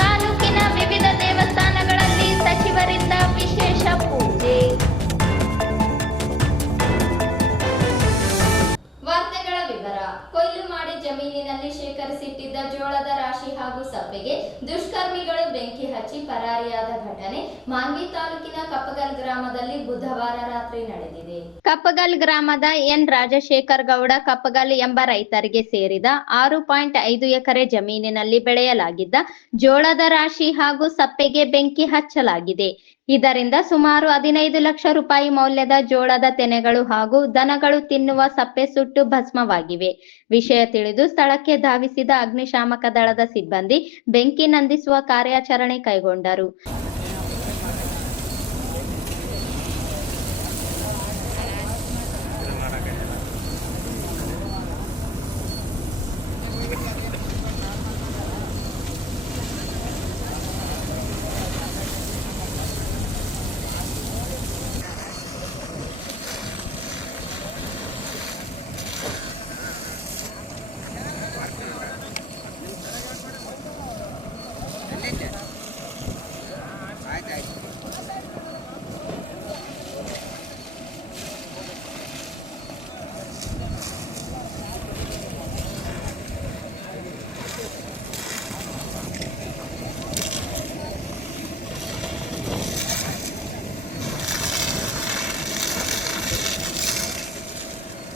ತಾಲೂಕಿನ ವಿವಿಧ ದೇವಸ್ಥಾನಗಳಲ್ಲಿ ಸಚಿವರಿಂದ ವಿಶೇಷ ಪೂಜೆ. ವಾರ್ತೆಗಳ ವಿವರ. ಕೊಯ್ಲು ಮಾಡಿ ಜಮೀನಿನಲ್ಲಿ ಶೇಖರಿಸಿಟ್ಟಿದ್ದ ಜೋಳದ ರಾಶಿ ಹಾಗೂ ಸಪ್ಪೆಗೆ ದುಷ್ಕರ್ಮಿಗಳು ಬೆಂಕಿ ಹಚ್ಚಿ ಪರಾರಿಯಾದ ಘಟನೆ ಮಾನ್ವಿ ತಾಲೂಕಿನ ಕಪ್ಪಗಲ್ ಗ್ರಾಮದಲ್ಲಿ ಬುಧವಾರ ರಾತ್ರಿ ನಡೆದಿದೆ. ಕಪ್ಪಗಲ್ ಗ್ರಾಮದ ಎನ್ ರಾಜಶೇಖರ್ ಗೌಡ ಕಪ್ಪಗಲ್ ಎಂಬ ರೈತರಿಗೆ ಸೇರಿದ 6.5 ಎಕರೆ ಜಮೀನಿನಲ್ಲಿ ಬೆಳೆಯಲಾಗಿದ್ದ ಜೋಳದ ರಾಶಿ ಹಾಗೂ ಸಪ್ಪೆಗೆ ಬೆಂಕಿ ಹಚ್ಚಲಾಗಿದೆ. ಇದರಿಂದ ಸುಮಾರು 15 ಲಕ್ಷ ರೂಪಾಯಿ ಮೌಲ್ಯದ ಜೋಳದ ತೆನೆಗಳು ಹಾಗೂ ದನಗಳು ತಿನ್ನುವ ಸಪ್ಪೆ ಸುಟ್ಟು ಭಸ್ಮವಾಗಿವೆ. ವಿಷಯ ತಿಳಿದು ಸ್ಥಳಕ್ಕೆ ಧಾವಿಸಿದ ಅಗ್ನಿಶಾಮಕ ದಳದ ಸಿಬ್ಬಂದಿ ಬೆಂಕಿ ನಂದಿಸುವ ಕಾರ್ಯಾಚರಣೆ ಕೈಗೊಂಡರು.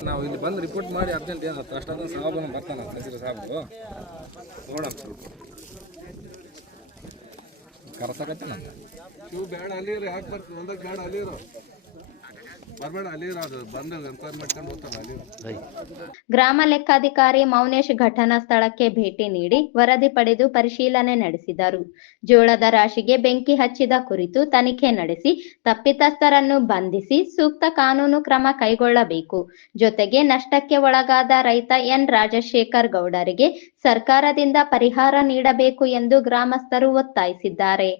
ನಾವು ಇಲ್ಲಿ ಬಂದು ರಿಪೋರ್ಟ್ ಮಾಡಿ ಅರ್ಜೆಂಟ್ ಏನು ಅಷ್ಟೊಂದು ಸಾಹೇಬನ ಬರ್ತಾನೆ ಸಚಿವ ಸಾಹೇಬು ನೋಡೋಣ ಸ್ವಲ್ಪ ಕರ್ಸಕತ್ತೆ ನಂತ ಇವು ಬೇಡ ಅಲ್ಲಿರೋ ಯಾಕೆ ಬರ್ತೀವಿ ಒಂದಾಗ ಬೇಡ ಅಲ್ಲಿರೋ ಬರಬೇಡ ಅಲ್ಲಿರೋ ಅದು ಬಂದು ಎನ್ಕ್ವೈರಿ ಮಾಡ್ಕೊಂಡು ಹೋಗ್ತಾನೆ ಅಲ್ಲಿ. ಗ್ರಾಮ ಲೆಕ್ಕಾಧಿಕಾರಿ ಮೌನೇಶ್ ಘಟನಾ ಸ್ಥಳಕ್ಕೆ ಭೇಟಿ ನೀಡಿ ವರದಿ ಪಡೆದು ಪರಿಶೀಲನೆ ನಡೆಸಿದರು. ಜೋಳದ ರಾಶಿಗೆ ಬೆಂಕಿ ಹಚ್ಚಿದ ಕುರಿತು ತನಿಖೆ ನಡೆಸಿ ತಪ್ಪಿತಸ್ಥರನ್ನು ಬಂಧಿಸಿ ಸೂಕ್ತ ಕಾನೂನು ಕ್ರಮ ಕೈಗೊಳ್ಳಬೇಕು. ಜೊತೆಗೆ ನಷ್ಟಕ್ಕೆ ಒಳಗಾದ ರೈತ ಎನ್ ರಾಜಶೇಖರ್ ಗೌಡರಿಗೆ ಸರ್ಕಾರದಿಂದ ಪರಿಹಾರ ನೀಡಬೇಕು ಎಂದು ಗ್ರಾಮಸ್ಥರು ಒತ್ತಾಯಿಸಿದ್ದಾರೆ.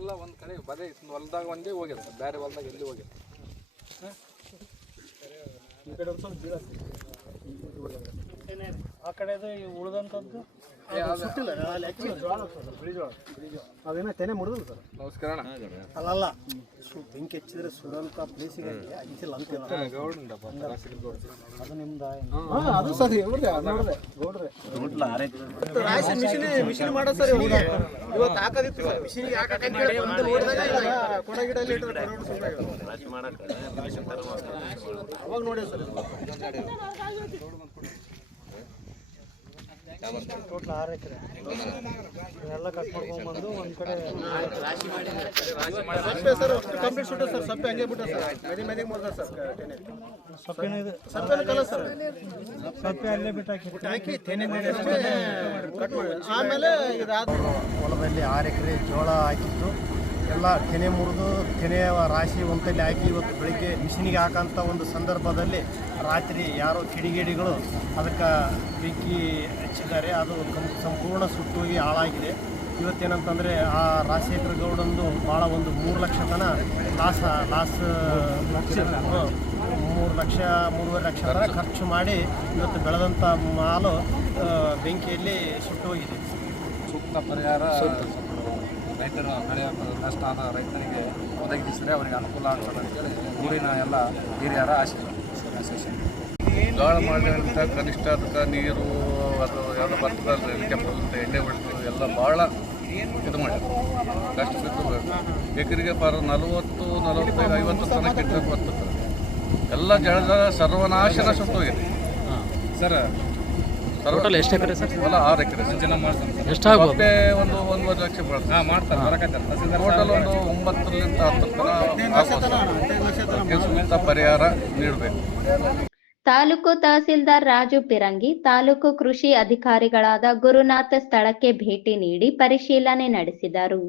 ಎಲ್ಲ ಒಂದು ಕಡೆ ಬರೀ ಹೊಲದಾಗ ಒಂದೇ ಹೋಗ್ಯದ ಸರ್, ಬೇರೆ ಹೊಲದಾಗ ಎಲ್ಲಿ ಹೋಗ್ಯದ ಆ ಕಡೆದು ಉಳಿದಂಥದ್ದು ಅದೇನೋ ತೆನೆ ಮುರಿದಿಲ್ಲ ಸರ್. ನಮಸ್ಕಾರ. ಅಲ್ಲಲ್ಲ ಬೆಂಕಿ ಹೆಚ್ಚಿದ್ರೆ ಸುಡಂತ ಪ್ಲೇಸಿಗೆ ಹಂಚಿಲ್ಲ ಅಂತಿಲ್ಲ. ಅದು ನಿಮ್ದು ಅದು ಸರಿ ನೋಡಿದೆ ಗೌಡ್ರೆ ಮಿಷಿನ್ ಮಾಡೋ ಸರ್ ಇವತ್ತು ಹಾಕೋದಿತ್ತು ಮಿಷಿನ್ಗೆ ಹಾಕಕ್ಕೆ ಕೊಡ ಗಿಡ ಅವಾಗ ನೋಡಿ ಸರ್ ಟೋಟಲ್ 6 ಎಕರೆ ಎಲ್ಲ ಕಟ್ ಮಾಡ್ಕೊಂಡ್ಬಂದು ಒಂದು ಕಡೆ ಸಪ್ಪೆ ಸರ್ ಅಷ್ಟು ಕಂಪ್ಲೀಟ್ ಸುಟ್ಟ ಸರ್. ಸಪ್ಪೆ ಹಂಗೆ ಬಿಟ್ಟ ಸರ್ ಮೆದಿಗೆ ಮಾಡಿದ ಸರ್. ಸಪ್ಪೆನೂ ಇದೆ ಸಪ್ಪೆನೂ ಕಲ ಸರ್. ಸಪ್ಪೆ ಅಲ್ಲೇ ಬಿಟ್ಟು ಹಾಕಿ ತೆನೆ ಕಟ್ ಮಾಡಿ ಆಮೇಲೆ ಇದಾದ ಹೊಲದಲ್ಲಿ 6 ಎಕರೆ ಜೋಳ ಹಾಕಿತ್ತು. ಎಲ್ಲ ತೆನೆ ಮುರಿದು ತೆನೆಯ ರಾಶಿ ಒಂದಲ್ಲಿ ಹಾಕಿ ಇವತ್ತು ಬೆಳಿಗ್ಗೆ ಮಿಷಿನಿಗೆ ಹಾಕೋಂಥ ಒಂದು ಸಂದರ್ಭದಲ್ಲಿ ರಾತ್ರಿ ಯಾರೋ ಕಿಡಿಗೇಡಿಗಳು ಅದಕ್ಕೆ ಬೆಂಕಿ ಹಚ್ಚಿದ್ದಾರೆ. ಅದು ಸಂಪೂರ್ಣ ಸುಟ್ಟೋಗಿ ಹಾಳಾಗಿದೆ. ಇವತ್ತೇನಂತಂದರೆ ಆ ರಾಜಶೇಖರ ಗೌಡಂದು ಭಾಳ ಒಂದು 3 ಲಕ್ಷ ತನ ಲಾಸ್ 3 ಲಕ್ಷ 3.5 ಲಕ್ಷ ತನ ಖರ್ಚು ಮಾಡಿ ಇವತ್ತು ಬೆಳೆದಂಥ ಮಾಲು ಬೆಂಕಿಯಲ್ಲಿ ಸುಟ್ಟೋಗಿದೆ. ಸೂಕ್ತ ಪರಿಹಾರ ರೈತರು ಬೆಳೆ ನಷ್ಟ ಆದ ರೈತರಿಗೆ ಒದಗಿಸಿದರೆ ಅವರಿಗೆ ಅನುಕೂಲ ಆಗ್ತದೆ ಅಂತೇಳಿ ಊರಿನ ಎಲ್ಲ ಹಿರಿಯರ ಆಶೆ. ಜೋಳ ಮಾಡಿದಂಥ ಕನಿಷ್ಠ ಅದಕ್ಕೆ ನೀರು ಅದು ಯಾವುದೋ ಬರ್ತದಲ್ಲ ಹೆಲಿಕಾಪ್ಟರ್ ಅಂತ ಎಣ್ಣೆ ಹೊಡೆದು ಎಲ್ಲ ಭಾಳ ಇದು ಮಾಡ್ಯಾರ. ಕಷ್ಟ ಬಿದ್ದು ಎಕರೆಗೆ 40, 45, 50 ತನಕ ಕಿಂಟಲ್ ಬರ್ತದೆ. ಎಲ್ಲ ಜಳದ ಸರ್ವನಾಶನ ಸುಟ್ಟೋಗಿದೆ ಸರ್. ಟೋಟಲ್ ಎಷ್ಟು ಎಕರೆ ಸರ್? ಹೊಲ 6 ಎಕರೆ ಸಿಂಚನ ಮಾಡ್ತಾರೆ. ಎಷ್ಟಾಗುತ್ತೆ? ಒಂದು 1.5 ಲಕ್ಷ ಬರ್ತದೆ. ಮಾಡ್ತಾರೆ ಟೋಟಲ್ ಒಂದು 9ರಿಂದ 10 ಸೂಕ್ತ ಪರಿಹಾರ ನೀಡಬೇಕು. ತಾಲೂಕು ತಹಸೀಲ್ದಾರ್ ರಾಜು ಪಿರಂಗಿ, ತಾಲೂಕು ಕೃಷಿ ಅಧಿಕಾರಿಗಳಾದ ಗುರುನಾಥ್ ಸ್ಥಳಕ್ಕೆ ಭೇಟಿ ನೀಡಿ ಪರಿಶೀಲನೆ ನಡೆಸಿದರು.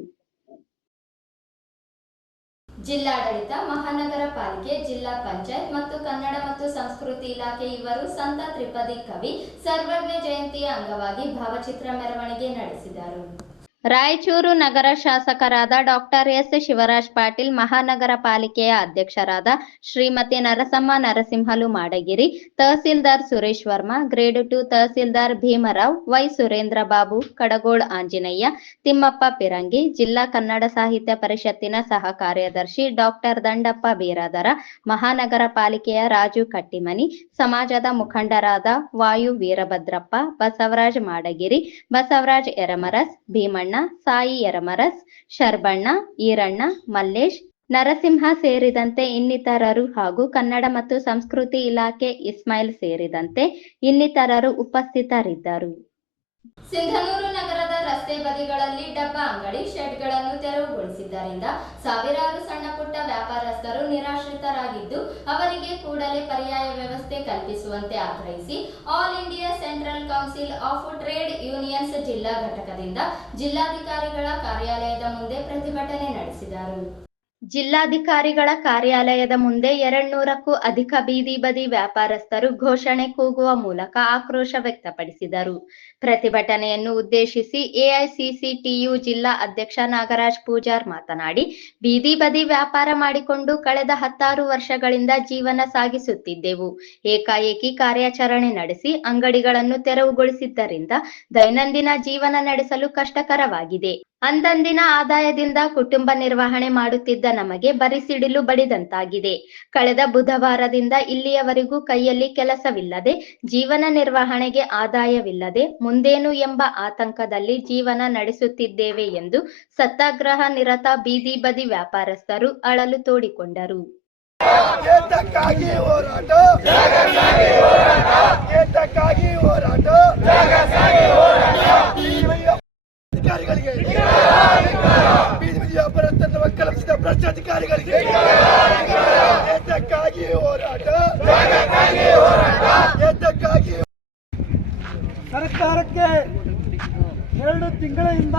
ಜಿಲ್ಲಾಡಳಿತ, ಮಹಾನಗರ ಪಾಲಿಕೆ, ಜಿಲ್ಲಾ ಪಂಚಾಯತ್ ಮತ್ತು ಕನ್ನಡ ಮತ್ತು ಸಂಸ್ಕೃತಿ ಇಲಾಖೆ ಇವರು ಸಂತ ತ್ರಿಪದಿ ಕವಿ ಸರ್ವಜ್ಞ ಜಯಂತಿಯ ಅಂಗವಾಗಿ ಭಾವಚಿತ್ರ ಮೆರವಣಿಗೆ ನಡೆಸಿದರು. ರಾಯಚೂರು ನಗರ ಶಾಸಕರಾದ ಡಾಕ್ಟರ್ ಎಸ್ ಶಿವರಾಜ್ ಪಾಟೀಲ್, ಮಹಾನಗರ ಪಾಲಿಕೆಯ ಅಧ್ಯಕ್ಷರಾದ ಶ್ರೀಮತಿ ನರಸಮ್ಮ ನರಸಿಂಹಲು ಮಾಡಗಿರಿ, ತಹಸೀಲ್ದಾರ್ ಸುರೇಶ್ ವರ್ಮಾ, ಗ್ರೇಡ್ 2 ತಹಸೀಲ್ದಾರ್ ಭೀಮರಾವ್, ವೈ ಸುರೇಂದ್ರ ಬಾಬು, ಕಡಗೋಳ್ ಆಂಜನೇಯ, ತಿಮ್ಮಪ್ಪ ಪಿರಂಗಿ, ಜಿಲ್ಲಾ ಕನ್ನಡ ಸಾಹಿತ್ಯ ಪರಿಷತ್ತಿನ ಸಹ ಕಾರ್ಯದರ್ಶಿ ಡಾಕ್ಟರ್ ದಂಡಪ್ಪ ಬೀರಾದರ, ಮಹಾನಗರ ಪಾಲಿಕೆಯ ರಾಜು ಕಟ್ಟಿಮನಿ, ಸಮಾಜದ ಮುಖಂಡರಾದ ವಾಯು ವೀರಭದ್ರಪ್ಪ, ಬಸವರಾಜ್ ಮಾಡಗಿರಿ, ಬಸವರಾಜ್ ಯರಮರಸ್, ಭೀಮಣ್ಣ, ಸಾಯಿ ಯರಮರಸ್, ಶರ್ಬಣ್ಣ, ಈರಣ್ಣ, ಮಲ್ಲೇಶ್, ನರಸಿಂಹ ಸೇರಿದಂತೆ ಇನ್ನಿತರರು ಹಾಗೂ ಕನ್ನಡ ಮತ್ತು ಸಂಸ್ಕೃತಿ ಇಲಾಖೆ ಇಸ್ಮಾಯಿಲ್ ಸೇರಿದಂತೆ ಇನ್ನಿತರರು ಉಪಸ್ಥಿತರಿದ್ದರು. ಸಿಂಧನೂರು ನಗರದ ರಸ್ತೆ ಬದಿಗಳಲ್ಲಿ ಡಬ್ಬ ಅಂಗಡಿ, ಶೆಡ್ಗಳನ್ನು ತೆರವುಗೊಳಿಸಿದ್ದರಿಂದ ಸಾವಿರಾರು ಸಣ್ಣ ಪುಟ್ಟ ವ್ಯಾಪಾರಸ್ಥರು ನಿರಾಶ್ರಿತರಾಗಿದ್ದು, ಅವರಿಗೆ ಕೂಡಲೇ ಪರ್ಯಾಯ ವ್ಯವಸ್ಥೆ ಕಲ್ಪಿಸುವಂತೆ ಆಗ್ರಹಿಸಿ all India central council of trade unions ಜಿಲ್ಲಾ ಘಟಕದಿಂದ ಜಿಲ್ಲಾಧಿಕಾರಿಗಳ ಕಾರ್ಯಾಲಯದ ಮುಂದೆ ಪ್ರತಿಭಟನೆ ನಡೆಸಿದರು. ಜಿಲ್ಲಾಧಿಕಾರಿಗಳ ಕಾರ್ಯಾಲಯದ ಮುಂದೆ 200ಕ್ಕೂ ಅಧಿಕ ಬೀದಿ ಬದಿ ವ್ಯಾಪಾರಸ್ಥರು ಘೋಷಣೆ ಕೂಗುವ ಮೂಲಕ ಆಕ್ರೋಶ ವ್ಯಕ್ತಪಡಿಸಿದರು. ಪ್ರತಿಭಟನೆಯನ್ನು ಉದ್ದೇಶಿಸಿ ಎಐಸಿಸಿಟಿಯು ಜಿಲ್ಲಾ ಅಧ್ಯಕ್ಷ ನಾಗರಾಜ್ ಪೂಜಾರ್ ಮಾತನಾಡಿ, ಬೀದಿ ಬದಿ ವ್ಯಾಪಾರ ಮಾಡಿಕೊಂಡು ಕಳೆದ 16 ವರ್ಷಗಳಿಂದ ಜೀವನ ಸಾಗಿಸುತ್ತಿದ್ದೆವು. ಏಕಾಏಕಿ ಕಾರ್ಯಾಚರಣೆ ನಡೆಸಿ ಅಂಗಡಿಗಳನ್ನು ತೆರವುಗೊಳಿಸಿದ್ದರಿಂದ ದೈನಂದಿನ ಜೀವನ ನಡೆಸಲು ಕಷ್ಟಕರವಾಗಿದೆ. ಅಂದಂದಿನ ಆದಾಯದಿಂದ ಕುಟುಂಬ ನಿರ್ವಹಣೆ ಮಾಡುತ್ತಿದ್ದ ನಮಗೆ ಬರೀ ಸಿಡಿಲು ಬಡಿದಂತಾಗಿದೆ. ಕಳೆದ ಬುಧವಾರದಿಂದ ಇಲ್ಲಿಯವರೆಗೂ ಕೈಯಲ್ಲಿ ಕೆಲಸವಿಲ್ಲದೆ, ಜೀವನ ನಿರ್ವಹಣೆಗೆ ಆದಾಯವಿಲ್ಲದೆ ಮುಂದೇನು ಎಂಬ ಆತಂಕದಲ್ಲಿ ಜೀವನ ನಡೆಸುತ್ತಿದ್ದೇವೆ ಎಂದು ಸತ್ಯಾಗ್ರಹ ನಿರತ ಬೀದಿ ಬದಿ ವ್ಯಾಪಾರಸ್ಥರು ಅಳಲು ತೋಡಿಕೊಂಡರು. ಬೀದಿ ಬದಿ ವ್ಯಾಪಾರಸ್ಥರನ್ನು ಒಕ್ಕಲಿಸಿದ ಭ್ರಷ್ಟಾಧಿಕಾರಿಗಳಿಗೆ ಏತಕ್ಕಾಗಿ ಹೋರಾಟ, ಏತಕ್ಕಾಗಿ ಸರ್ಕಾರಕ್ಕೆ 2 ತಿಂಗಳಿಂದ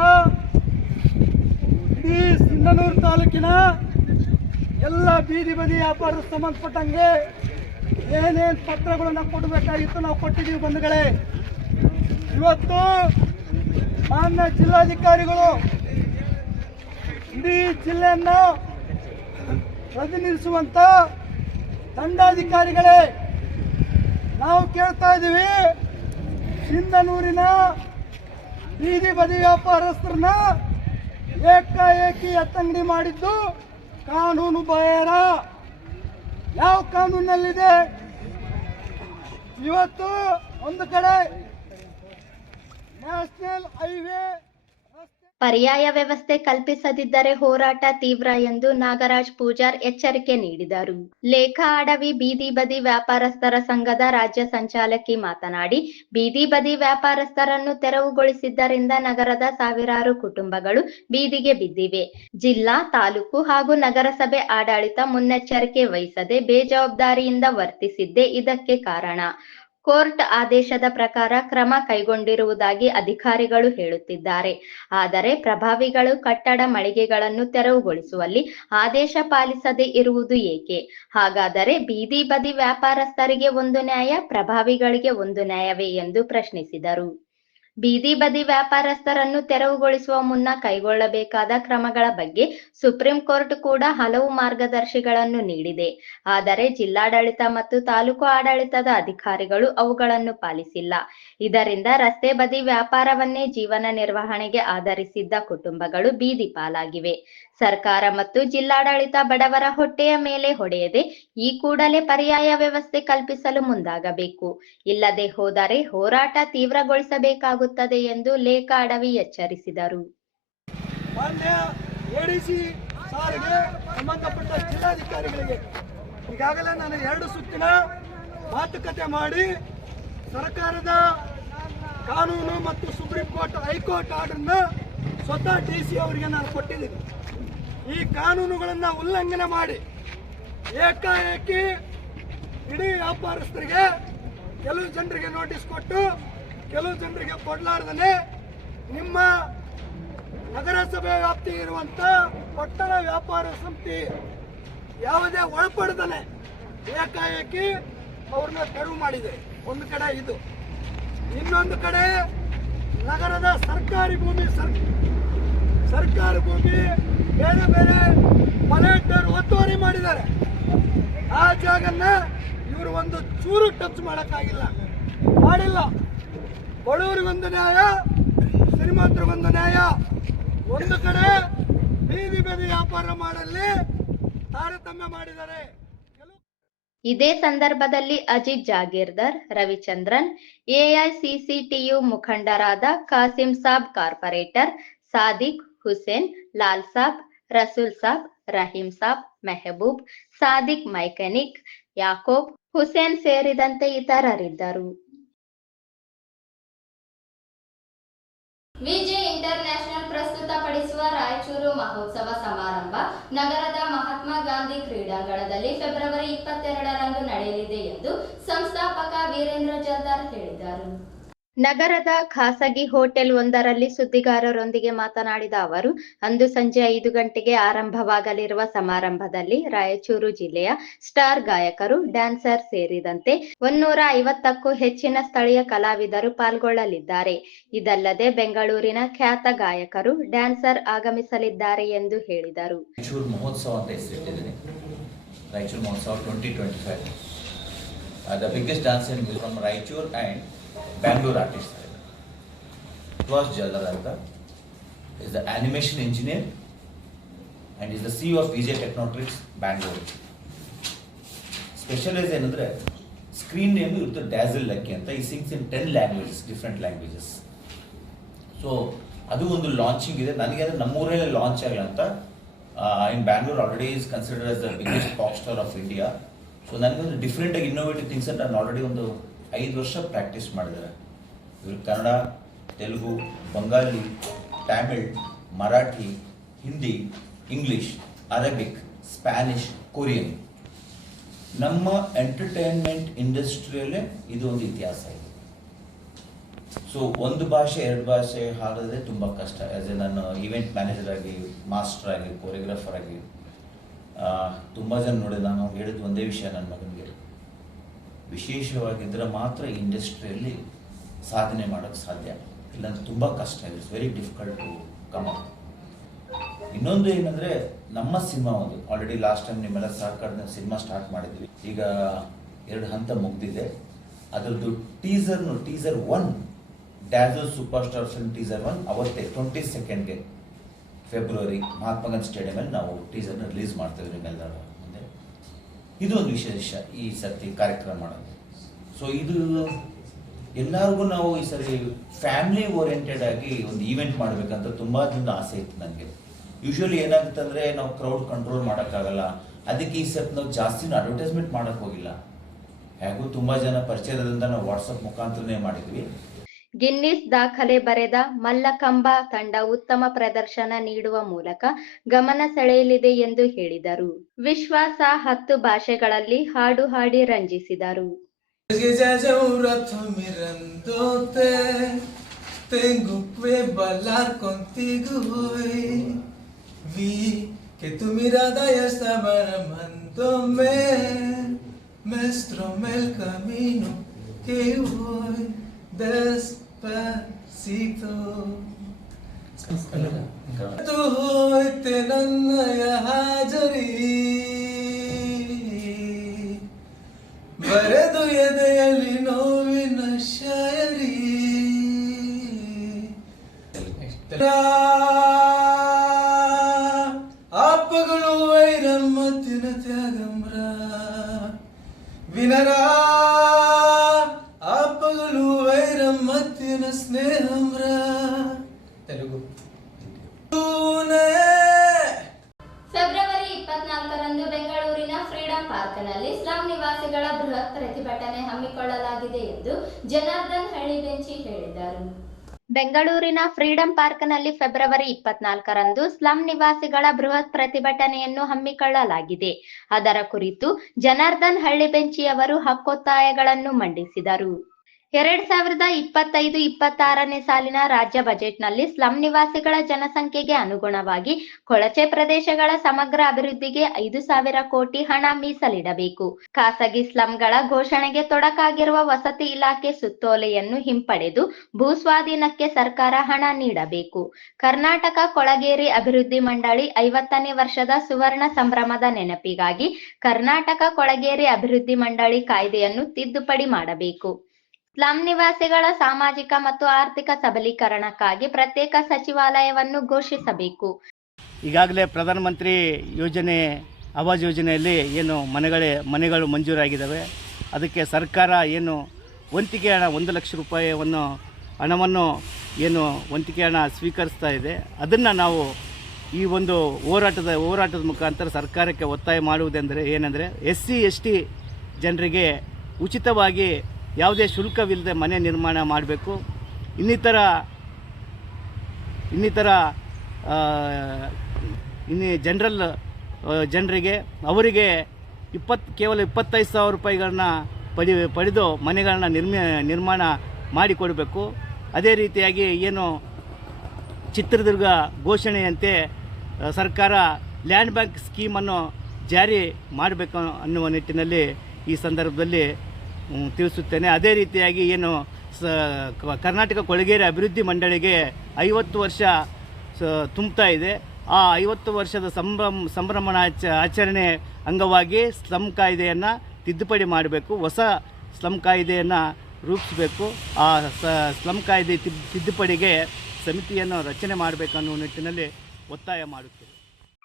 ಇಡೀ ಸಿಂಧನೂರು ತಾಲೂಕಿನ ಎಲ್ಲ ಬೀದಿ ಬದಿ ವ್ಯಾಪಾರದ ಸಂಬಂಧಪಟ್ಟಂಗೆ ಏನೇನು ಪತ್ರಗಳನ್ನು ಕೊಡಬೇಕಾಗಿತ್ತು ನಾವು ಕೊಟ್ಟಿದ್ದೀವಿ ಬಂಧುಗಳೇ. ಇವತ್ತು ಮಾನ್ಯ ಜಿಲ್ಲಾಧಿಕಾರಿಗಳು ಇಡೀ ಜಿಲ್ಲೆಯನ್ನು ಪ್ರತಿನಿಧಿಸುವಂತ ದಂಡಾಧಿಕಾರಿಗಳೇ, ನಾವು ಕೇಳ್ತಾ ಇದ್ದೀವಿ, ಸಿಂಧನೂರಿನ ಬೀದಿ ಬದಿ ವ್ಯಾಪಾರಸ್ಥರನ್ನ ಏಕಾಏಕಿ ಎತ್ತಂಗಡಿ ಮಾಡಿದ್ದು ಕಾನೂನು ಬಾಹಿರ. ಯಾವ ಕಾನೂನಲ್ಲಿದೆ? ಇವತ್ತು ಒಂದು ಕಡೆ ನ್ಯಾಷನಲ್ ಹೈವೇ ಪರ್ಯಾಯ ವ್ಯವಸ್ಥೆ ಕಲ್ಪಿಸದಿದ್ದರೆ ಹೋರಾಟ ತೀವ್ರ ಎಂದು ನಾಗರಾಜ್ ಪೂಜಾರ್ ಎಚ್ಚರಿಕೆ ನೀಡಿದರು. ಲೇಖಾ ಅಡವಿ ಬೀದಿ ಬದಿ ವ್ಯಾಪಾರಸ್ಥರ ಸಂಘದ ರಾಜ್ಯ ಸಂಚಾಲಕಿ ಮಾತನಾಡಿ, ಬೀದಿ ಬದಿ ವ್ಯಾಪಾರಸ್ಥರನ್ನು ತೆರವುಗೊಳಿಸಿದ್ದರಿಂದ ನಗರದ ಸಾವಿರಾರು ಕುಟುಂಬಗಳು ಬೀದಿಗೆ ಬಿದ್ದಿವೆ. ಜಿಲ್ಲಾ, ತಾಲೂಕು ಹಾಗೂ ನಗರಸಭೆ ಆಡಳಿತ ಮುನ್ನೆಚ್ಚರಿಕೆ ವಹಿಸದೆ ಬೇಜವಾಬ್ದಾರಿಯಿಂದ ವರ್ತಿಸಿದ್ದೇ ಇದಕ್ಕೆ ಕಾರಣ. ಕೋರ್ಟ್ ಆದೇಶದ ಪ್ರಕಾರ ಕ್ರಮ ಕೈಗೊಂಡಿರುವುದಾಗಿ ಅಧಿಕಾರಿಗಳು ಹೇಳುತ್ತಿದ್ದಾರೆ. ಆದರೆ ಪ್ರಭಾವಿಗಳು ಕಟ್ಟಡ ಮಳಿಗೆಗಳನ್ನು ತೆರವುಗೊಳಿಸುವಲ್ಲಿ ಆದೇಶ ಪಾಲಿಸದೇ ಇರುವುದು ಏಕೆ? ಹಾಗಾದರೆ ಬೀದಿ ಬದಿ ವ್ಯಾಪಾರಸ್ಥರಿಗೆ ಒಂದು ನ್ಯಾಯ, ಪ್ರಭಾವಿಗಳಿಗೆ ಒಂದು ನ್ಯಾಯವೇ ಎಂದು ಪ್ರಶ್ನಿಸಿದರು. ಬೀದಿ ಬದಿ ವ್ಯಾಪಾರಸ್ಥರನ್ನು ತೆರವುಗೊಳಿಸುವ ಮುನ್ನ ಕೈಗೊಳ್ಳಬೇಕಾದ ಕ್ರಮಗಳ ಬಗ್ಗೆ ಸುಪ್ರೀಂ ಕೋರ್ಟ್ ಕೂಡ ಹಲವು ಮಾರ್ಗದರ್ಶಿಗಳನ್ನು ನೀಡಿದೆ. ಆದರೆ ಜಿಲ್ಲಾಡಳಿತ ಮತ್ತು ತಾಲೂಕು ಆಡಳಿತದ ಅಧಿಕಾರಿಗಳು ಅವುಗಳನ್ನು ಪಾಲಿಸಿಲ್ಲ. ಇದರಿಂದ ರಸ್ತೆ ಬದಿ ವ್ಯಾಪಾರವನ್ನೇ ಜೀವನ ನಿರ್ವಹಣೆಗೆ ಆಧರಿಸಿದ್ದ ಕುಟುಂಬಗಳು ಬೀದಿ ಪಾಲಾಗಿವೆ. ಸರ್ಕಾರ ಮತ್ತು ಜಿಲ್ಲಾಡಳಿತ ಬಡವರ ಹೊಟ್ಟೆಯ ಮೇಲೆ ಹೊಡೆಯದೆ ಈ ಕೂಡಲೇ ಪರ್ಯಾಯ ವ್ಯವಸ್ಥೆ ಕಲ್ಪಿಸಲು ಮುಂದಾಗಬೇಕು. ಇಲ್ಲದೆ ಹೋದರೆ ಹೋರಾಟ ತೀವ್ರಗೊಳಿಸಬೇಕಾಗುತ್ತದೆ ಎಂದು ಲೇಖಾ ಅಡವಿ ಎಚ್ಚರಿಸಿದರು. ಮಾನ್ಯ ಎಡಿಸಿ ಸಾರಿಗೆ ಸಂಬಂಧಪಟ್ಟ ಜಿಲ್ಲಾಧಿಕಾರಿಗಳಿಗೆ ಈಗಾಗಲೇ ನಾನು 2 ಸುತ್ತಿನ ಮಾತುಕತೆ ಮಾಡಿ ಸರ್ಕಾರದ ಕಾನೂನು ಮತ್ತು ಸುಪ್ರೀಂ ಕೋರ್ಟ್, ಹೈಕೋರ್ಟ್ ಆರ್ಡರ್ನ ಸ್ವತಃ DC ಅವರಿಗೆ ನಾನು ಕೊಟ್ಟಿದ್ದೀನಿ. ಈ ಕಾನೂನುಗಳನ್ನು ಉಲ್ಲಂಘನೆ ಮಾಡಿ ಏಕಾಏಕಿ ಇಡೀ ವ್ಯಾಪಾರಸ್ಥರಿಗೆ ಕೆಲವು ಜನರಿಗೆ ನೋಟಿಸ್ ಕೊಟ್ಟು ಕೆಲವು ಜನರಿಗೆ ಕೊಡಲಾರ್ದೇ ನಿಮ್ಮ ನಗರಸಭೆ ವ್ಯಾಪ್ತಿ ಇರುವಂತ ಪಟ್ಟಣ ವ್ಯಾಪಾರ ಸಮಿತಿ ಯಾವುದೇ ಒಳಪಡದನೆ ಏಕಾಏಕಿ ಅವ್ರನ್ನ ತೆರವು ಮಾಡಿದೆ. ಒಂದು ಕಡೆ ಇದು, ಇನ್ನೊಂದು ಕಡೆ ನಗರದ ಸರ್ಕಾರಿ ಭೂಮಿ ಸರ್ಕಾರ ಭೂಮಿ ಬೇರೆ ಬೇರೆ ಮನೆಯವರು ಒತ್ತುವರಿ ಮಾಡಿದ್ದಾರೆ. ಆ ಜಾಗನ್ನ ಇವರು ಒಂದು ಚೂರು ಟಚ್ ಮಾಡಿಲ್ಲ. ಬಡವರಿಗೊಂದು ನ್ಯಾಯ, ಶ್ರೀಮಂತರಿಗೊಂದು ನ್ಯಾಯ. ಒಂದು ಕಡೆ ಬೀದಿ ವ್ಯಾಪಾರ ಮಾಡಲಿ ತಾರತಮ್ಯ ಮಾಡಿದ್ದಾರೆ. ಇದೇ ಸಂದರ್ಭದಲ್ಲಿ ಅಜಿತ್ ಜಾಗೀರ್ದಾರ್, ರವಿಚಂದ್ರನ್, ಎಐಸಿಸಿಟಿಯು ಮುಖಂಡರಾದ ಕಾಸಿಂ ಸಾಬ್ ಕಾರ್ಪೊರೇಟರ್, ಸಾದಿಕ್, ಹುಸೇನ್, ಲಾಲ್ ಸಾಬ್, ರಸೂಲ್ ಸಾಬ್, ರಹೀಂ ಸಾಬ್, ಮೆಹಬೂಬ್, ಸಾದಿಕ್ ಮೆಕ್ಯಾನಿಕ್, ಯಾಕೋಬ್, ಹುಸೇನ್ ಸೇರಿದಂತೆ ಇತರರಿದ್ದರು. ವಿಜಯ್ ಇಂಟರ್ನ್ಯಾಷನಲ್ ಪ್ರಸ್ತುತಪಡಿಸುವ ರಾಯಚೂರು ಮಹೋತ್ಸವ ಸಮಾರಂಭ ನಗರದ ಮಹಾತ್ಮ ಗಾಂಧಿ ಕ್ರೀಡಾಂಗಣದಲ್ಲಿ ಫೆಬ್ರವರಿ 22ರಂದು ನಡೆಯಲಿದೆ ಎಂದು ಸಂಸ್ಥಾಪಕ ವೀರೇಂದ್ರ ಜಲ್ದಾರ್ ಹೇಳಿದರು. ನಗರದ ಖಾಸಗಿ ಹೋಟೆಲ್ ಒಂದರಲ್ಲಿ ಸುದ್ದಿಗಾರರೊಂದಿಗೆ ಮಾತನಾಡಿದ ಅವರು, ಅಂದು ಸಂಜೆ 5 ಗಂಟೆಗೆ ಆರಂಭವಾಗಲಿರುವ ಸಮಾರಂಭದಲ್ಲಿ ರಾಯಚೂರು ಜಿಲ್ಲೆಯ ಸ್ಟಾರ್ ಗಾಯಕರು, ಡ್ಯಾನ್ಸರ್ ಸೇರಿದಂತೆ 150ಕ್ಕೂ ಹೆಚ್ಚಿನ ಸ್ಥಳೀಯ ಕಲಾವಿದರು ಪಾಲ್ಗೊಳ್ಳಲಿದ್ದಾರೆ. ಇದಲ್ಲದೆ ಬೆಂಗಳೂರಿನ ಖ್ಯಾತ ಗಾಯಕರು, ಡ್ಯಾನ್ಸರ್ ಆಗಮಿಸಲಿದ್ದಾರೆ ಎಂದು ಹೇಳಿದರು. ರಾಯಚೂರು ಮಹೋತ್ಸವ ಅಂತ ಹೆಸರಿಟ್ಟಿದ್ದೀನಿ. ರಾಯಚೂರು ಮಹೋತ್ಸವ 2025. The biggest dancer from Raichur and Bangalore artist. Utwas Jalaranta is the animation engineer and is the CEO of VJ Technotrix Bangalore. Specialize ಏನಂದ್ರೆ ಸ್ಕ್ರೀನ್ ನೇಮ್ ಇರುತ್ತೆ ಡ್ಯಾಸಲ್ ಲಕ್ಕಿ ಅಂತ. ಈ ಸಿಂಗ್ಸ್ ಇನ್ 10 languages, different languages. ಸೊ ಅದು ಒಂದು launching ಇದೆ. ನನಗೆ ಅದು ನಮ್ಮೂರಲ್ಲೇ launch ಆಗಲ್ಲ ಅಂತ. In Bangalore already is considered as the biggest pop star of India. So ನನಗೊಂದು ಡಿಫ್ರೆಂಟಾಗಿ ಇನ್ನೋವೇಟಿವ್ ಥಿಂಗ್ಸ್ ಅಂತ ನಾನು ಆಲ್ರೆಡಿ ಒಂದು 5 ವರ್ಷ ಪ್ರಾಕ್ಟೀಸ್ ಮಾಡಿದ್ದಾರೆ. ಇವರು Kannada, Telugu, Bengali, Tamil, Marathi, Hindi, English, Arabic, Spanish, Korean. ನಮ್ಮ ಎಂಟರ್ಟೈನ್ಮೆಂಟ್ ಇಂಡಸ್ಟ್ರಿಯಲ್ಲೇ ಇದು ಒಂದು ಇತಿಹಾಸ ಇದೆ. ಸೊ ಒಂದು ಭಾಷೆ 2 ಭಾಷೆ ಹಾಡಿದ್ರೆ ತುಂಬ ಕಷ್ಟ. ಆ್ಯಸ್ ಎ ನಾನು ಈವೆಂಟ್ ಮ್ಯಾನೇಜರ್ ಆಗಿ, ಮಾಸ್ಟರ್ ಆಗಿ, ಕೊರಿಯೋಗ್ರಾಫರ್ ಆಗಿ ತುಂಬ ಜನ ನೋಡಿ ನಾನು ಹೇಳಿದ ಒಂದೇ ವಿಷಯ ನನ್ನ ಮಗನಿಗೆ, ವಿಶೇಷವಾಗಿದ್ದರೆ ಮಾತ್ರ ಇಂಡಸ್ಟ್ರಿಯಲ್ಲಿ ಸಾಧನೆ ಮಾಡೋಕ್ಕೆ ಸಾಧ್ಯ, ಇಲ್ಲಾಂದ್ರೆ ತುಂಬ ಕಷ್ಟ ಇದೆ. It's very difficult to come up. ಇನ್ನೊಂದು ಏನಂದರೆ ನಮ್ಮ ಸಿನಿಮಾ ಒಂದು ಆಲ್ರೆಡಿ ಲಾಸ್ಟ್ ಟೈಮ್ ನಿಮ್ಮೆಲ್ಲ ಸಹಕಾರದ ಸಿನಿಮಾ ಸ್ಟಾರ್ಟ್ ಮಾಡಿದ್ವಿ. ಈಗ 2 ಹಂತ ಮುಗಿದಿದೆ. ಅದರದ್ದು ಟೀಸರ್ 1 ಡ್ಯಾಸಲ್ ಸೂಪರ್ ಸ್ಟಾರ್ ಫಿಲ್ಮ್ ಟೀಸರ್ 1 ಅವತ್ತೇ 22nd ಫೆಬ್ರವರಿ ಮಹಾತ್ಮ ಗಾಂಧಿ ಸ್ಟೇಡಿಯಮಲ್ಲಿ ನಾವು ಟೀಸರ್ನ ರಿಲೀಸ್ ಮಾಡ್ತೇವೆ ನಿಮ್ಮೆಲ್ಲರ ಮುಂದೆ. ಇದು ಒಂದು ವಿಶೇಷ ಈ ಸರ್ತಿ ಕಾರ್ಯಕ್ರಮ ಮಾಡೋದು. ಸೊ ಇದು ಎಲ್ಲರಿಗೂ ನಾವು ಈ ಸರಿ ಫ್ಯಾಮಿಲಿ ಓರಿಯೆಂಟೆಡ್ ಆಗಿ ಒಂದು ಈವೆಂಟ್ ಮಾಡಬೇಕಂತ ತುಂಬ ದಿನ ಆಸೆ ಇತ್ತು ನನಗೆ. ಯೂಶ್ವಲಿ ಏನಾಗುತ್ತೆ ಅಂದರೆ ನಾವು ಕ್ರೌಡ್ ಕಂಟ್ರೋಲ್ ಮಾಡೋಕ್ಕಾಗಲ್ಲ. ಅದಕ್ಕೆ ಈ ಸರ್ತಿ ನಾವು ಜಾಸ್ತಿನೂ ಅಡ್ವರ್ಟೈಸ್ಮೆಂಟ್ ಮಾಡೋಕ್ಕೆ ಹೋಗಿಲ್ಲ. ಹೇಗೂ ತುಂಬ ಜನ ಪರಿಚಯದಿಂದ ನಾವು ವಾಟ್ಸಪ್ ಮುಖಾಂತರನೇ ಮಾಡಿದ್ವಿ. ಗಿನ್ನಿಸ್ ದಾಖಲೆ ಬರೆದ ಮಲ್ಲಕಂಬ ತಂಡ ಉತ್ತಮ ಪ್ರದರ್ಶನ ನೀಡುವ ಮೂಲಕ ಗಮನ ಸೆಳೆಯಲಿದೆ ಎಂದು ಹೇಳಿದರು. ವಿಶ್ವಾಸ 10 ಭಾಷೆಗಳಲ್ಲಿ ಹಾಡು ಹಾಡಿ ರಂಜಿಸಿದರು. Despacito tu hoite nannaya hajari ಬರೆದು ಎದೆಯಲ್ಲಿ ನೋವಿನ ಶಾಯರಿ ಆಪಗಳು ವೈರಮ್ಮತ್ತಿನ ತ್ಯಾಗಮ್ರ ವಿನರಾ ಆಪಗಳು ವೈರಮ್ಮತ್ತಿನ ಸ್ನೇಹಮ್ರ. ತೆಲುಗು. ಫೆಬ್ರವರಿ 24ರಂದು ಬೆಂಗಳೂರಿನ ಫ್ರೀಡಂ ಪಾರ್ಕ್ನಲ್ಲಿ ಸ್ಲಂ ನಿವಾಸಿಗಳ ಬೃಹತ್ ಪ್ರತಿಭಟನೆ ಹಮ್ಮಿಕೊಳ್ಳಲಾಗಿದೆ ಎಂದು ಜನಾರ್ದನ್ ಹಳ್ಳಿಬೆಂಚಿ ಹೇಳಿದರು. ಬೆಂಗಳೂರಿನ ಫ್ರೀಡಂ ಪಾರ್ಕ್ನಲ್ಲಿ ಫೆಬ್ರವರಿ 24ರಂದು ಸ್ಲಂ ನಿವಾಸಿಗಳ ಬೃಹತ್ ಪ್ರತಿಭಟನೆಯನ್ನು ಹಮ್ಮಿಕೊಳ್ಳಲಾಗಿದೆ. ಅದರ ಕುರಿತು ಜನಾರ್ದನ್ ಹಳ್ಳಿಬೆಂಚಿ ಅವರು ಹಕ್ಕೊತ್ತಾಯಗಳನ್ನು ಮಂಡಿಸಿದರು. 2025-26ನೇ ಸಾಲಿನ ರಾಜ್ಯ ಬಜೆಟ್ನಲ್ಲಿ ಸ್ಲಂ ನಿವಾಸಿಗಳ ಜನಸಂಖ್ಯೆಗೆ ಅನುಗುಣವಾಗಿ ಕೊಳಚೆ ಪ್ರದೇಶಗಳ ಸಮಗ್ರ ಅಭಿವೃದ್ಧಿಗೆ 5,000 ಕೋಟಿ ಹಣ ಮೀಸಲಿಡಬೇಕು. ಖಾಸಗಿ ಸ್ಲಂಗಳ ಘೋಷಣೆಗೆ ತೊಡಕಾಗಿರುವ ವಸತಿ ಇಲಾಖೆ ಸುತ್ತೋಲೆಯನ್ನು ಹಿಂಪಡೆದು ಭೂಸ್ವಾಧೀನಕ್ಕೆ ಸರ್ಕಾರ ಹಣ ನೀಡಬೇಕು. ಕರ್ನಾಟಕ ಕೊಳಗೇರಿ ಅಭಿವೃದ್ಧಿ ಮಂಡಳಿ 50ನೇ ವರ್ಷದ ಸುವರ್ಣ ಸಂಭ್ರಮದ ನೆನಪಿಗಾಗಿ ಕರ್ನಾಟಕ ಕೊಳಗೇರಿ ಅಭಿವೃದ್ಧಿ ಮಂಡಳಿ ಕಾಯ್ದೆಯನ್ನು ತಿದ್ದುಪಡಿ ಮಾಡಬೇಕು. ಸ್ಲಂ ನಿವಾಸಿಗಳ ಸಾಮಾಜಿಕ ಮತ್ತು ಆರ್ಥಿಕ ಸಬಲೀಕರಣಕ್ಕಾಗಿ ಪ್ರತ್ಯೇಕ ಸಚಿವಾಲಯವನ್ನು ಘೋಷಿಸಬೇಕು. ಈಗಾಗಲೇ ಪ್ರಧಾನಮಂತ್ರಿ ಯೋಜನೆ ಆವಾಸ್ ಯೋಜನೆಯಲ್ಲಿ ಏನು ಮನೆಗಳು ಮಂಜೂರಾಗಿದ್ದಾವೆ. ಅದಕ್ಕೆ ಸರ್ಕಾರ ಏನು ವಂತಿಗೆ ಹಣ 1 ಲಕ್ಷ ರೂಪಾಯಿಯನ್ನು ಹಣವನ್ನು ಏನು ವಂತಿಗೆ ಹಣ ಸ್ವೀಕರಿಸ್ತಾ ಇದೆ. ಅದನ್ನು ನಾವು ಈ ಒಂದು ಹೋರಾಟದ ಮುಖಾಂತರ ಸರ್ಕಾರಕ್ಕೆ ಒತ್ತಾಯ ಮಾಡುವುದೆಂದರೆ ಏನೆಂದರೆ SC/ST ಜನರಿಗೆ ಉಚಿತವಾಗಿ ಯಾವುದೇ ಶುಲ್ಕವಿಲ್ಲದೆ ಮನೆ ನಿರ್ಮಾಣ ಮಾಡಬೇಕು. ಇನ್ನಿತರ ಜನರಲ್ ಜನರಿಗೆ ಅವರಿಗೆ ಕೇವಲ 25,000 ರೂಪಾಯಿಗಳನ್ನ ಪಡೆದು ಮನೆಗಳನ್ನ ನಿರ್ಮಾಣ ಮಾಡಿಕೊಡಬೇಕು. ಅದೇ ರೀತಿಯಾಗಿ ಏನು ಚಿತ್ರದುರ್ಗ ಘೋಷಣೆಯಂತೆ ಸರ್ಕಾರ ಲ್ಯಾಂಡ್ ಬ್ಯಾಂಕ್ ಸ್ಕೀಮನ್ನು ಜಾರಿ ಮಾಡಬೇಕು ಅನ್ನುವ ನಿಟ್ಟಿನಲ್ಲಿ ಈ ಸಂದರ್ಭದಲ್ಲಿ ತಿಳಿಸುತ್ತೇನೆ. ಅದೇ ರೀತಿಯಾಗಿ ಏನು ಕರ್ನಾಟಕ ಕೊಳಗೇರಿ ಅಭಿವೃದ್ಧಿ ಮಂಡಳಿಗೆ 50 ವರ್ಷ ತುಂಬುತ್ತಾ ಇದೆ. ಆ 50 ವರ್ಷದ ಸಂಭ್ರಮ ಆಚರಣೆ ಅಂಗವಾಗಿ ಸ್ಲಂ ಕಾಯ್ದೆಯನ್ನು ತಿದ್ದುಪಡಿ ಮಾಡಬೇಕು. ಹೊಸ ಸ್ಲಂ ಕಾಯ್ದೆಯನ್ನು ರೂಪಿಸಬೇಕು. ಆ ಸ್ಲಂ ಕಾಯ್ದೆ ತಿದ್ದುಪಡಿಗೆ ಸಮಿತಿಯನ್ನು ರಚನೆ ಮಾಡಬೇಕು ಅನ್ನುವ ನಿಟ್ಟಿನಲ್ಲಿ ಒತ್ತಾಯ ಮಾಡುತ್ತೇವೆ.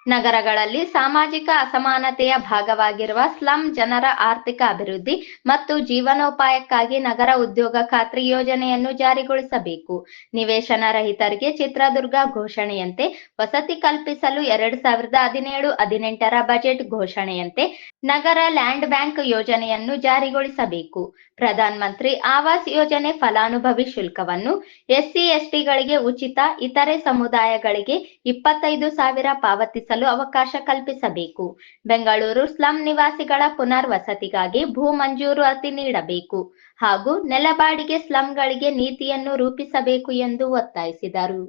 ನಗರಗಳಲ್ಲಿ ಸಾಮಾಜಿಕ ಅಸಮಾನತೆಯ ಭಾಗವಾಗಿರುವ ಸ್ಲಂ ಜನರ ಆರ್ಥಿಕ ಅಭಿವೃದ್ಧಿ ಮತ್ತು ಜೀವನೋಪಾಯಕ್ಕಾಗಿ ನಗರ ಉದ್ಯೋಗ ಖಾತ್ರಿ ಯೋಜನೆಯನ್ನು ಜಾರಿಗೊಳಿಸಬೇಕು. ನಿವೇಶನ ರಹಿತರಿಗೆ ಚಿತ್ರದುರ್ಗ ಘೋಷಣೆಯಂತೆ ವಸತಿ ಕಲ್ಪಿಸಲು 2017-18ರ ಬಜೆಟ್ ಘೋಷಣೆಯಂತೆ ನಗರ ಲ್ಯಾಂಡ್ ಬ್ಯಾಂಕ್ ಯೋಜನೆಯನ್ನು ಜಾರಿಗೊಳಿಸಬೇಕು. ಪ್ರಧಾನ ಮಂತ್ರಿ ಆವಾಸ್ ಯೋಜನೆ ಫಲಾನುಭವಿ ಶುಲ್ಕವನ್ನು SC/STಗಳಿಗೆ ಉಚಿತ, ಇತರೆ ಸಮುದಾಯಗಳಿಗೆ 25,000 ಪಾವತಿಸಲು ಅವಕಾಶ ಕಲ್ಪಿಸಬೇಕು. ಬೆಂಗಳೂರು ಸ್ಲಂ ನಿವಾಸಿಗಳ ಪುನರ್ವಸತಿಗಾಗಿ ಭೂ ಮಂಜೂರಾತಿ ನೀಡಬೇಕು ಹಾಗೂ ನೆಲಬಾಡಿಗೆ ಸ್ಲಂಗಳಿಗೆ ನೀತಿಯನ್ನು ರೂಪಿಸಬೇಕು ಎಂದು ಒತ್ತಾಯಿಸಿದರು.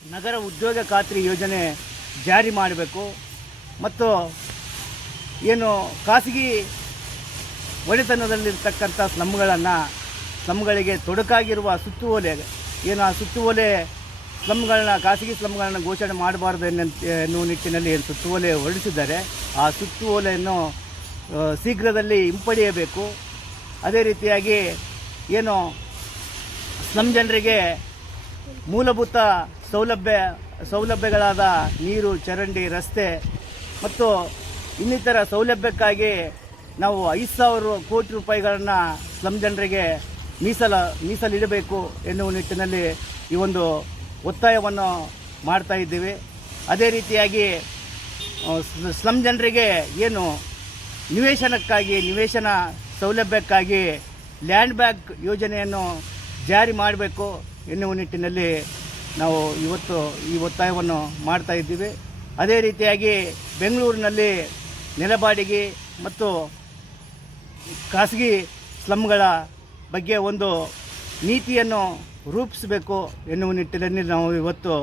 ನಗರ ಉದ್ಯೋಗ ಖಾತ್ರಿ ಯೋಜನೆ ಜಾರಿ ಮಾಡಬೇಕು ಮತ್ತು ಏನು ಖಾಸಗಿ ಒಡೆತನದಲ್ಲಿರ್ತಕ್ಕಂಥ ಸ್ಲಂಗಳಿಗೆ ತೊಡಕಾಗಿರುವ ಸುತ್ತೋಲೆ ಏನು ಆ ಸುತ್ತೋಲೆ ಖಾಸಗಿ ಸ್ಲಂಗಳನ್ನು ಘೋಷಣೆ ಮಾಡಬಾರ್ದು ಎನ್ನುವ ನಿಟ್ಟಿನಲ್ಲಿ ಏನು ಸುತ್ತೋಲೆ ಹೊರಡಿಸಿದ್ದಾರೆ. ಆ ಸುತ್ತೋಲೆಯನ್ನು ಶೀಘ್ರದಲ್ಲಿ ಹಿಂಪಡೆಯಬೇಕು. ಅದೇ ರೀತಿಯಾಗಿ ಏನು ಸ್ಲಂ ಜನರಿಗೆ ಮೂಲಭೂತ ಸೌಲಭ್ಯಗಳಾದ ನೀರು, ಚರಂಡಿ, ರಸ್ತೆ ಮತ್ತು ಇನ್ನಿತರ ಸೌಲಭ್ಯಕ್ಕಾಗಿ ನಾವು 5,000 ಕೋಟಿ ರೂಪಾಯಿಗಳನ್ನು ಸ್ಲಂ ಜನರಿಗೆ ಮೀಸಲಿಡಬೇಕು ಎನ್ನುವ ನಿಟ್ಟಿನಲ್ಲಿ ಈ ಒಂದು ಒತ್ತಾಯವನ್ನು ಮಾಡ್ತಾ ಇದ್ದೀವಿ. ಅದೇ ರೀತಿಯಾಗಿ ಸ್ಲಂ ಜನರಿಗೆ ಏನು ನಿವೇಶನ ಸೌಲಭ್ಯಕ್ಕಾಗಿ ಲ್ಯಾಂಡ್ ಬ್ಯಾಂಕ್ ಯೋಜನೆಯನ್ನು ಜಾರಿ ಮಾಡಬೇಕು ಎನ್ನುವ ನಿಟ್ಟಿನಲ್ಲಿ ನಾವು ಇವತ್ತು ಈ ಒತ್ತಾಯವನ್ನು ಮಾಡ್ತಾ ಇದ್ದೀವಿ. ಅದೇ ರೀತಿಯಾಗಿ ಬೆಂಗಳೂರಿನಲ್ಲಿ ನೆಲಬಾಡಿಗೆ ಮತ್ತು ಖಾಸಗಿ ಸ್ಲಂಗಳ ಬಗ್ಗೆ ಒಂದು ನೀತಿಯನ್ನು ರೂಪಿಸಬೇಕು ಎನ್ನುವ ನಿಟ್ಟಿನಲ್ಲಿ ನಾವು ಇವತ್ತು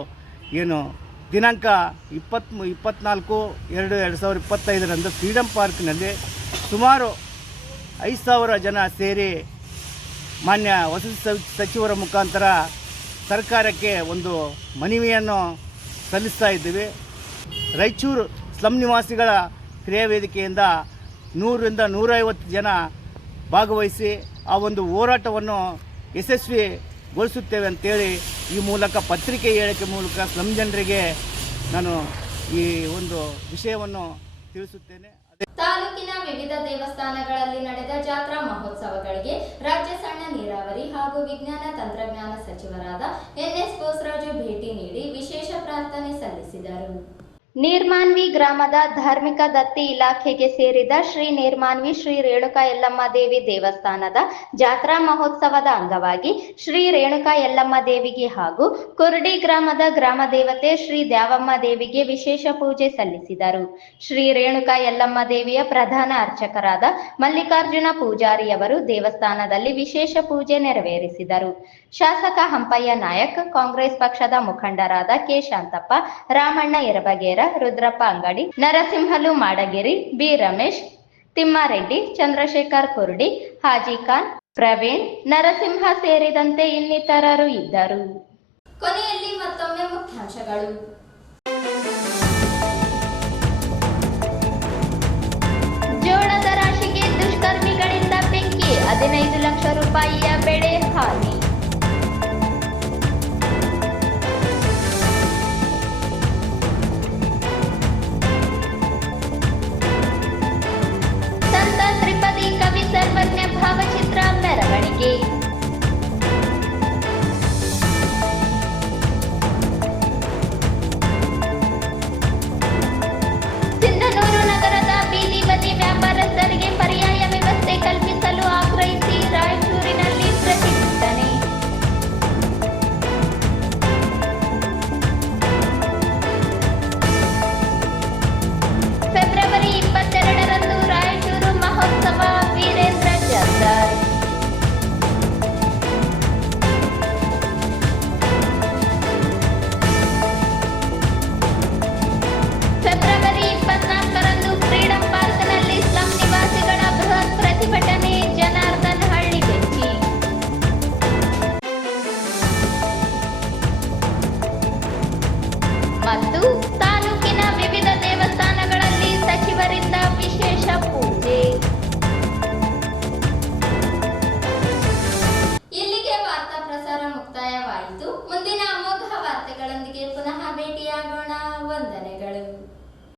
ಏನು ದಿನಾಂಕ 24/2/2025 ಫ್ರೀಡಮ್ ಪಾರ್ಕ್ನಲ್ಲಿ ಸುಮಾರು 5,000 ಜನ ಸೇರಿ ಮಾನ್ಯ ವಸತಿ ಸಚಿವರ ಮುಖಾಂತರ ಸರ್ಕಾರಕ್ಕೆ ಒಂದು ಮನವಿಯನ್ನು ಸಲ್ಲಿಸ್ತಾ ಇದ್ದೀವಿ. ರಾಯಚೂರು ಸ್ಲಂ ನಿವಾಸಿಗಳ ಕ್ರಿಯಾವೇದಿಕೆಯಿಂದ 100ರಿಂದ 150 ಜನ ಭಾಗವಹಿಸಿ ಆ ಒಂದು ಹೋರಾಟವನ್ನು ಯಶಸ್ವಿಗೊಳಿಸುತ್ತೇವೆ ಅಂತೇಳಿ ಈ ಮೂಲಕ ಪತ್ರಿಕೆ ಹೇಳಿಕೆ ಮೂಲಕ ಸ್ಲಂ ಜನರಿಗೆ ನಾನು ಈ ಒಂದು ವಿಷಯವನ್ನು ತಿಳಿಸುತ್ತೇನೆ. ತಾಲೂಕಿನ ವಿವಿಧ ದೇವಸ್ಥಾನಗಳಲ್ಲಿ ನಡೆದ ಜಾತ್ರಾ ಮಹೋತ್ಸವಗಳಿಗೆ ರಾಜ್ಯ ಸಣ್ಣ ನೀರಾವರಿ ಹಾಗೂ ವಿಜ್ಞಾನ ತಂತ್ರಜ್ಞಾನ ಸಚಿವರಾದ NS ಬೋಸರಾಜು ಭೇಟಿ ನೀಡಿ ವಿಶೇಷ ಪ್ರಾರ್ಥನೆ ಸಲ್ಲಿಸಿದರು. ನೀರ್ಮಾನ್ವಿ ಗ್ರಾಮದ ಧಾರ್ಮಿಕ ದತ್ತಿ ಇಲಾಖೆಗೆ ಸೇರಿದ ಶ್ರೀ ನೀರ್ಮಾನ್ವಿ ಶ್ರೀ ರೇಣುಕಾ ಯಲ್ಲಮ್ಮ ದೇವಿ ದೇವಸ್ಥಾನದ ಜಾತ್ರಾ ಮಹೋತ್ಸವದ ಅಂಗವಾಗಿ ಶ್ರೀ ರೇಣುಕಾ ಯಲ್ಲಮ್ಮ ದೇವಿಗೆ ಹಾಗೂ ಕುರ್ಡಿ ಗ್ರಾಮದ ಗ್ರಾಮ ದೇವತೆ ಶ್ರೀ ದ್ಯಾವಮ್ಮ ದೇವಿಗೆ ವಿಶೇಷ ಪೂಜೆ ಸಲ್ಲಿಸಿದರು. ಶ್ರೀ ರೇಣುಕಾ ಯಲ್ಲಮ್ಮ ದೇವಿಯ ಪ್ರಧಾನ ಅರ್ಚಕರಾದ ಮಲ್ಲಿಕಾರ್ಜುನ ಪೂಜಾರಿಯವರು ದೇವಸ್ಥಾನದಲ್ಲಿ ವಿಶೇಷ ಪೂಜೆ ನೆರವೇರಿಸಿದರು. ಶಾಸಕ ಹಂಪಯ್ಯ ನಾಯಕ್, ಕಾಂಗ್ರೆಸ್ ಪಕ್ಷದ ಮುಖಂಡರಾದ ಕೆ ಶಾಂತಪ್ಪ, ರಾಮಣ್ಣ ಎರಬಗೇರ, ರುದ್ರಪ್ಪ ಅಂಗಡಿ, ನರಸಿಂಹಲು ಮಾಡಗಿರಿ, ಬಿ ರಮೇಶ್, ತಿಮ್ಮಾರೆಡ್ಡಿ, ಚಂದ್ರಶೇಖರ್ ಕುರ್ಡಿ, ಹಾಜಿ ಖಾನ್, ಪ್ರವೀಣ್, ನರಸಿಂಹ ಸೇರಿದಂತೆ ಇನ್ನಿತರರು ಇದ್ದರು. ಕೊನೆಯಲ್ಲಿ ಮತ್ತೊಮ್ಮೆ ಮುಖ್ಯಾಂಶಗಳು. ಜೋಳದ ರಾಶಿಗೆ ದುಷ್ಕರ್ಮಿಗಳಿಂದ ಬೆಂಕಿ, 15 ಲಕ್ಷ ರೂಪಾಯಿಯ